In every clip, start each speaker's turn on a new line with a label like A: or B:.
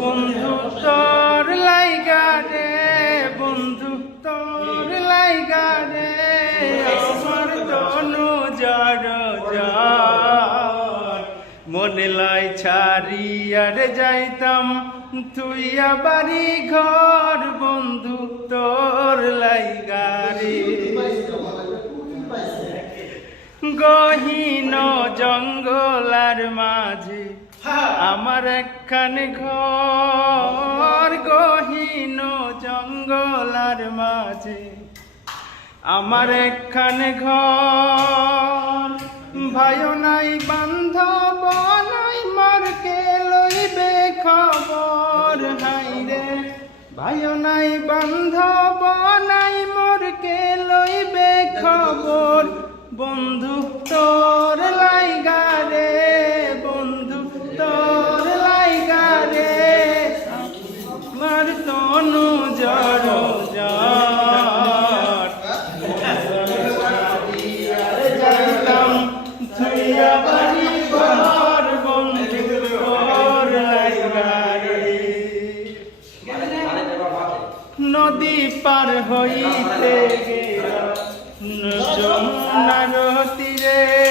A: বন্ধু তোর লাইগা রে, বন্ধু, তোর লাইগা রে, আমার তনু জড় মনে লাই ছাড়ি আর যাইতাম, তুই বাড়ি ঘর, বন্ধু, তোর লাইগা রে। গহীন জঙ্গলার মাঝে আমার একখানে ঘর গহীন জঙ্গলার মাঝে। আমার একখানে ঘর ভাইও নাই, বান্ধব নাই, মারকে লইবে খবর হাই রে। ভাইও নাই, বান্ধব নাই, মোরকে লইবে খবর। বন্ধু তোর লাইগা তনু জড় যাইতাম থুইয়া বাড়ি ঘর বন্ধু নদী পার হইতে গেলাম যমুনার তীরে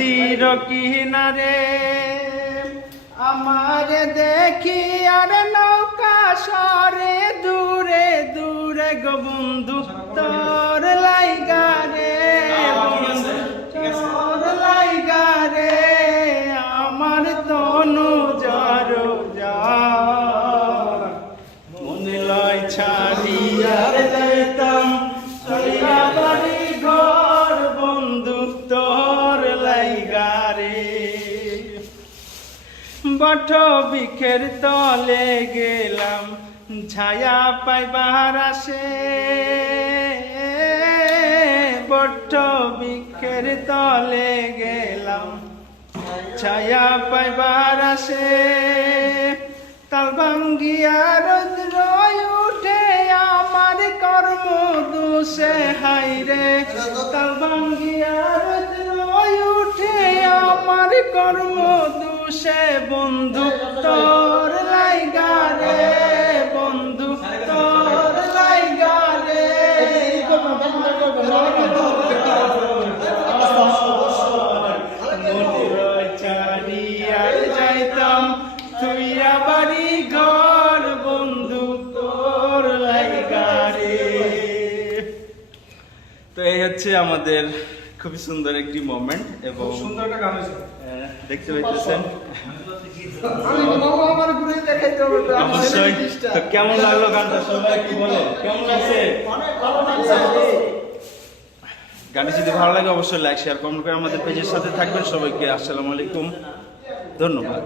A: নদীর কিনারে আমার দেখি আর নৌকা সরে দূরে দূরে গো বন্ধু তোর লাইগা বট বিখের তলে গেলাম, ছায়া পাইবার আসে। বট বিখের তলে গেলাম, ছায়া পাইবার আসে। তাল ভাঙ্গিয়া রোদ্র উঠে আমার কর্ম দোষে হাই রে। তাল রোদ্র উঠে আমার কর্ম দোষে বন্ধু তোর লাইগা রে, বন্ধু তোর লাইগা রে। যাইতাম বাড়ি ঘর লাইগা রে। হচ্ছে আমাদের খুবই সুন্দর একটি মোমেন্ট এবং
B: সুন্দর একটা গান হয়েছে।
A: দেখতে পাইতেছেন। অবশ্যই। তো কেমন লাগল গানটা সবাই কি বলে। কেমন লাগছে?
B: অনেক ভালো লাগছে।
A: গানটি যদি ভালো লাগে অবশ্যই লাইক শেয়ার কমেন্ট করে আমাদের পেজের সাথে থাকবেন। সবাইকে আসসালামু আলাইকুম। ধন্যবাদ।